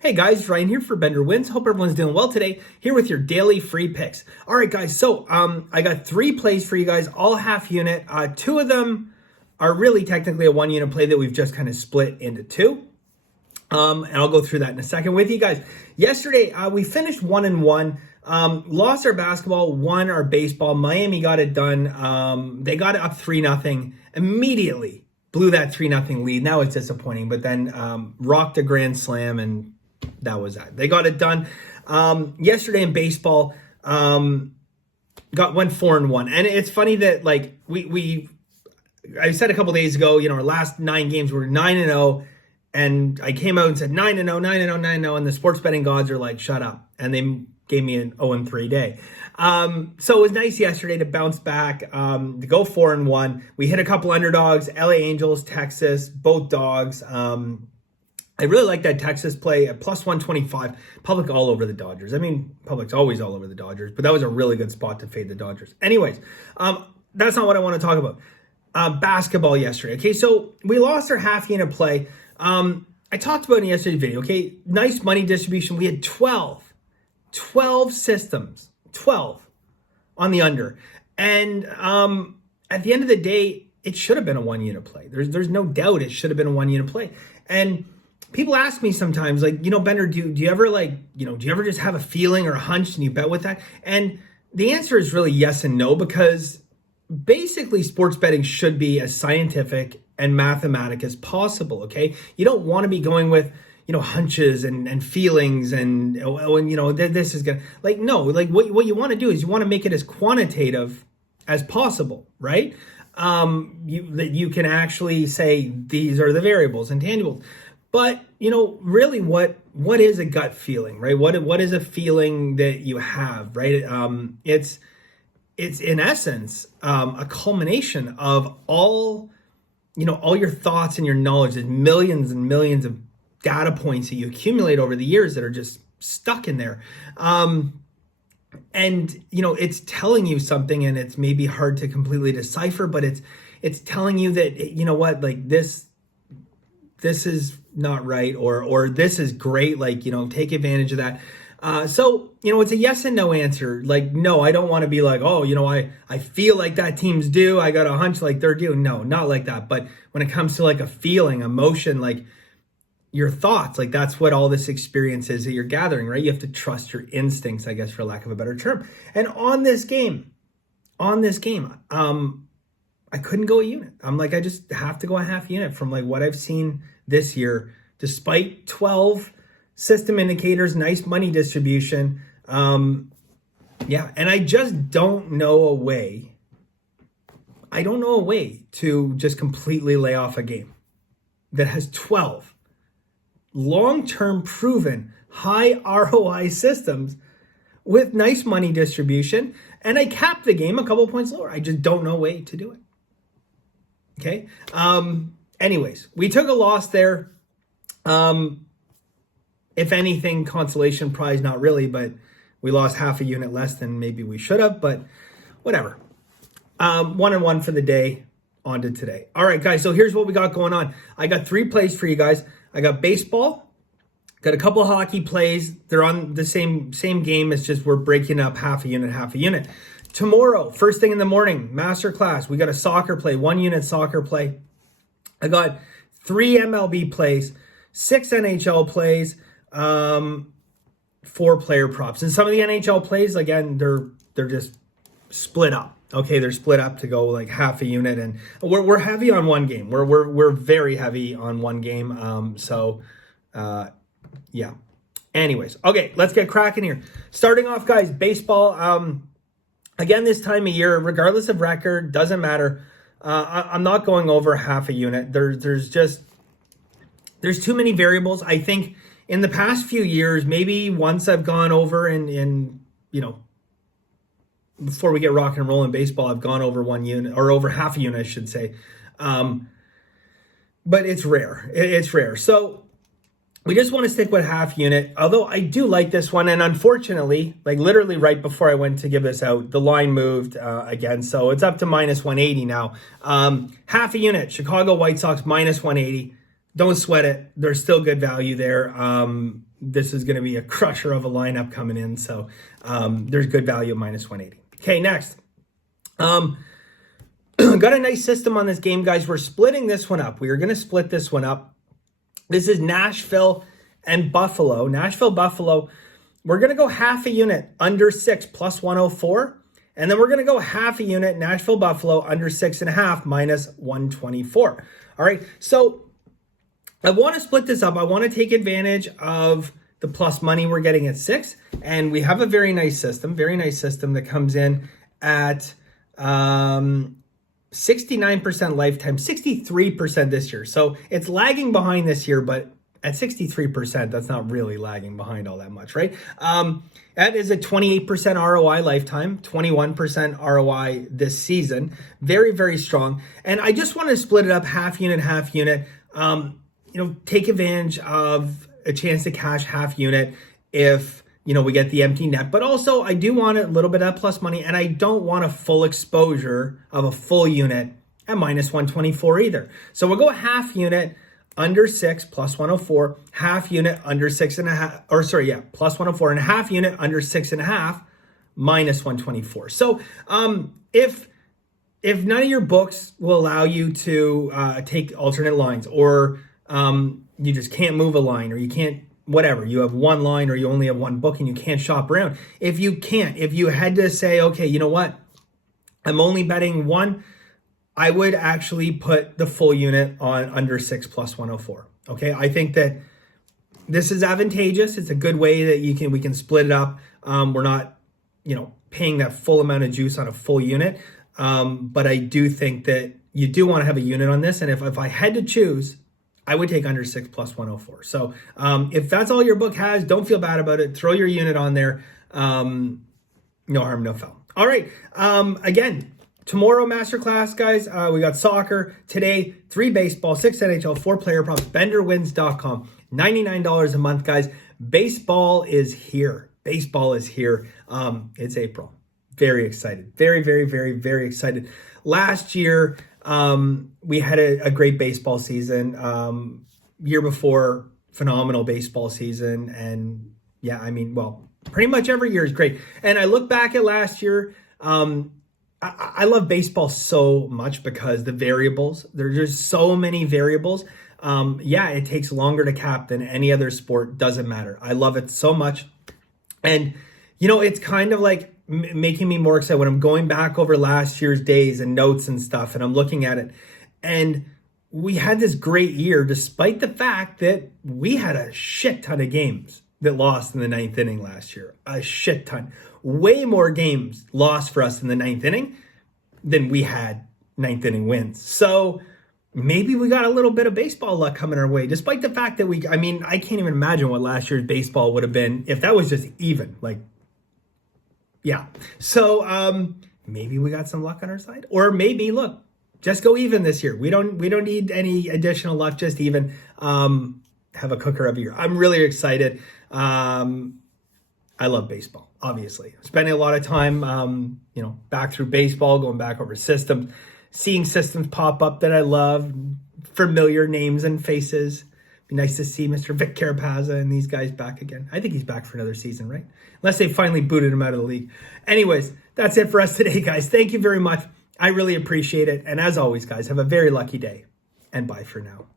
Hey guys, Ryan here for Bender Wins. Hope everyone's doing well today. Here with your daily free picks. All right, guys. So I got 3 plays for you guys, all half unit. 2 of them are really technically a 1 unit play that we've just kind of split into 2. And I'll go through that in a second with you guys. Yesterday we finished 1-1. Lost our basketball, won our baseball. Miami got it done. They got it up 3-0 immediately. Blew that 3-0 lead. Now it's disappointing, but then rocked a grand slam and that was that. They got it done. Yesterday in baseball, went 4-1. And it's funny that like I said a couple days ago, our last 9 games were 9-0. And I came out and said 9-0, 9-0, 9-0. And the sports betting gods are like, shut up. And they gave me an 0-3 day. So it was nice yesterday to bounce back, to go 4-1. We hit a couple underdogs, LA Angels, Texas, both dogs. I really like that Texas play at plus 125. Public all over the Dodgers. I mean, public's always all over the Dodgers, but that was a really good spot to fade the Dodgers. Anyways, that's not what I want to talk about. Basketball yesterday. Okay, so we lost our half unit play. I talked about it in yesterday's video. Okay, nice money distribution. We had 12 systems, 12 on the under. And at the end of the day, it should have been a 1 unit play. There's no doubt it should have been a 1 unit play. And people ask me sometimes, like, Bender, do you ever do you ever just have a feeling or a hunch and you bet with that? And the answer is really yes and no, because basically sports betting should be as scientific and mathematic as possible, okay? You don't want to be going with, hunches and feelings and this is going to, no, what you want to do is you want to make it as quantitative as possible, right? You can actually say these are the variables and tangibles. But, really what is a gut feeling, right? What is a feeling that you have, right? It's in essence a culmination of all your thoughts and your knowledge. There's millions and millions of data points that you accumulate over the years that are just stuck in there. And, it's telling you something, and it's maybe hard to completely decipher, but it's telling you that, this is not right, or this is great. Take advantage of that. So, it's a yes and no answer. No, I don't want to be like, oh, I feel like that team's due. I got a hunch like they're due. No, not like that. But when it comes to a feeling, emotion, your thoughts, that's what all this experience is that you're gathering, right? You have to trust your instincts, I guess, for lack of a better term. And on this game, I couldn't go a unit. I just have to go a half unit from what I've seen this year, despite 12 system indicators, nice money distribution. And I just don't know a way. I don't know a way to just completely lay off a game that has 12 long-term proven high ROI systems with nice money distribution. And I capped the game a couple points lower. I just don't know a way to do it. Okay. Anyways, we took a loss there. If anything, consolation prize, not really, but we lost half a unit less than maybe we should have, but whatever. 1-1 for the day. On to today. All right, guys. So here's what we got going on. I got 3 plays for you guys. I got baseball, got a couple of hockey plays. They're on the same game. It's just we're breaking up half a unit. Tomorrow, first thing in the morning, masterclass. We got a soccer play, 1 unit soccer play. I got 3 MLB plays, 6 NHL plays, 4 player props. And some of the NHL plays, again, they're just split up. Okay, they're split up to go half a unit, and we're heavy on one game. We're very heavy on one game. Yeah. Anyways, okay, let's get cracking here. Starting off, guys, baseball. Again, this time of year, regardless of record, doesn't matter. I'm not going over half a unit. There's too many variables. I think in the past few years, maybe once I've gone over in before we get rock and roll in baseball, I've gone over 1 unit, or over half a unit, I should say. But it's rare. It's rare. So we just want to stick with half unit, although I do like this one. And unfortunately, literally right before I went to give this out, the line moved again. So it's up to minus 180 now. Half a unit, Chicago White Sox minus 180. Don't sweat it. There's still good value there. this is going to be a crusher of a lineup coming in. So there's good value at minus 180. Okay, next. Got a nice system on this game, guys. We're splitting this one up. We are going to split this one up. This is Nashville and Buffalo. Nashville-Buffalo. We're going to go half a unit under 6 plus 104. And then we're going to go half a unit Nashville-Buffalo under 6.5 minus 124. All right. So I want to split this up. I want to take advantage of the plus money we're getting at 6. And we have a very nice system that comes in at 69% lifetime, 63% this year. So it's lagging behind this year, but at 63%, that's not really lagging behind all that much, right? That is a 28% ROI lifetime, 21% ROI this season. Very, very strong. And I just want to split it up half unit, half unit. Take advantage of a chance to cash half unit if, we get the empty net. But also, I do want a little bit of plus money, and I don't want a full exposure of a full unit at minus 124 either. So we'll go half unit under 6 plus 104, half unit under 6.5, plus 104, and half unit under 6.5 minus 124. So if none of your books will allow you to take alternate lines, or you just can't move a line, or you can't, whatever, you have one line or you only have one book and you can't shop around. If you had to say, okay, you know what, I'm only betting one, I would actually put the full unit on under 6 plus 104. Okay, I think that this is advantageous. It's a good way that we can split it up. We're not, paying that full amount of juice on a full unit. But I do think that you do want to have a unit on this. And if I had to choose, I would take under 6 plus 104. So if that's all your book has, don't feel bad about it. Throw your unit on there. No harm, no foul. All right. Again, tomorrow masterclass, guys. We got soccer. Today, 3 baseball, 6 NHL, 4 player props. BenderWins.com. $99 a month, guys. Baseball is here. Baseball is here. It's April. Very excited. Very, very, very, very excited. Last year, we had a great baseball season. Year before, phenomenal baseball season. And pretty much every year is great. And I look back at last year. I love baseball so much because the variables, there's just so many variables. It takes longer to cap than any other sport. Doesn't matter. I love it so much. And, it's kind of like making me more excited when I'm going back over last year's days and notes and stuff, and I'm looking at it. And we had this great year, despite the fact that we had a shit ton of games that lost in the 9th inning last year. A shit ton. Way more games lost for us in the 9th inning than we had 9th inning wins. So maybe we got a little bit of baseball luck coming our way, despite the fact that I can't even imagine what last year's baseball would have been if that was just even. So maybe we got some luck on our side, or maybe look, just go even this year. We don't need any additional luck, just even. Have a cooker of a year. I'm really excited. I love baseball, obviously. Spending a lot of time, back through baseball, going back over systems, seeing systems pop up that I love, familiar names and faces. Be nice to see Mr. Vic Carapazza and these guys back again. I think he's back for another season, right? Unless they finally booted him out of the league. Anyways, that's it for us today, guys. Thank you very much. I really appreciate it. And as always, guys, have a very lucky day. And bye for now.